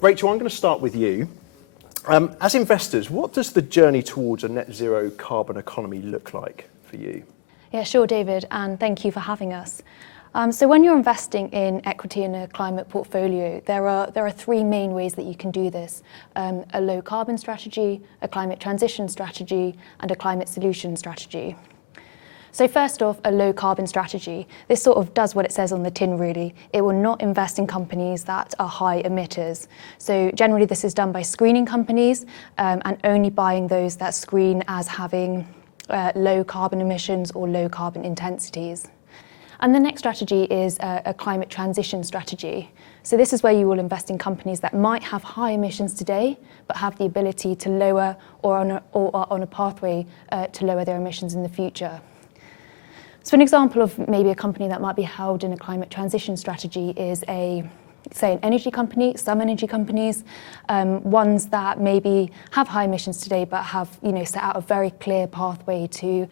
Rachel, I'm going to start with you. As investors, what does the journey towards a net zero carbon economy look like for you? Yeah, sure, David, and thank you for having us. So when you're investing in equity in a climate portfolio, there are three main ways that you can do this: a low carbon strategy, a climate transition strategy, and a climate solution strategy. So first off, a low carbon strategy. This sort of does what it says on the tin, really. It will not invest in companies that are high emitters. So generally this is done by screening companies and only buying those that screen as having low carbon emissions or low carbon intensities. And the next strategy is a climate transition strategy. So this is where you will invest in companies that might have high emissions today, but have the ability to lower or are on a pathway to lower their emissions in the future. So an example of maybe a company that might be held in a climate transition strategy is say an energy company, some energy companies, ones that maybe have high emissions today, but have set out a very clear pathway to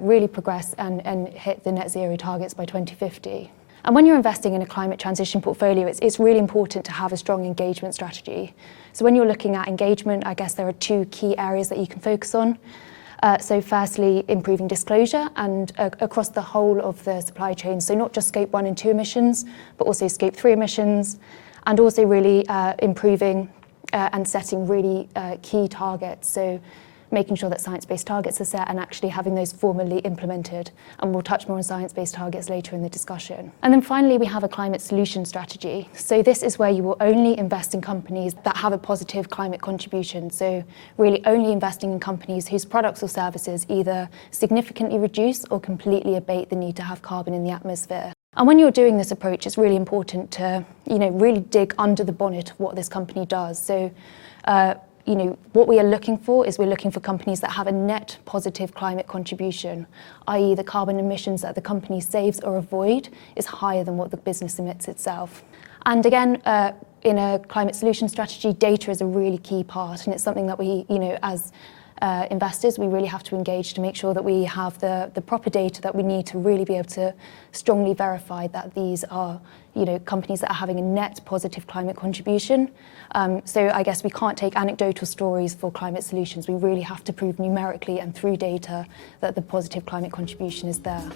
really progress and hit the net zero targets by 2050. And when you're investing in a climate transition portfolio, it's really important to have a strong engagement strategy. So when you're looking at engagement, I guess there are two key areas that you can focus on. So firstly, improving disclosure and across the whole of the supply chain. So not just scope 1 and 2 emissions, but also scope 3 emissions, and also really improving and setting really key targets. So making sure that science-based targets are set and actually having those formally implemented. And we'll touch more on science-based targets later in the discussion. And then finally, we have a climate solution strategy. So this is where you will only invest in companies that have a positive climate contribution. So really only investing in companies whose products or services either significantly reduce or completely abate the need to have carbon in the atmosphere. And when you're doing this approach, it's really important to really dig under the bonnet of what this company does. So what we are looking for is we're looking for companies that have a net positive climate contribution, i.e. the carbon emissions that the company saves or avoid is higher than what the business emits itself. And again, in a climate solution strategy, data is a really key part, and it's something that we, as investors, we really have to engage to make sure that we have the proper data that we need to really be able to strongly verify that these are companies that are having a net positive climate contribution. So I guess we can't take anecdotal stories for climate solutions. We really have to prove numerically and through data that the positive climate contribution is there.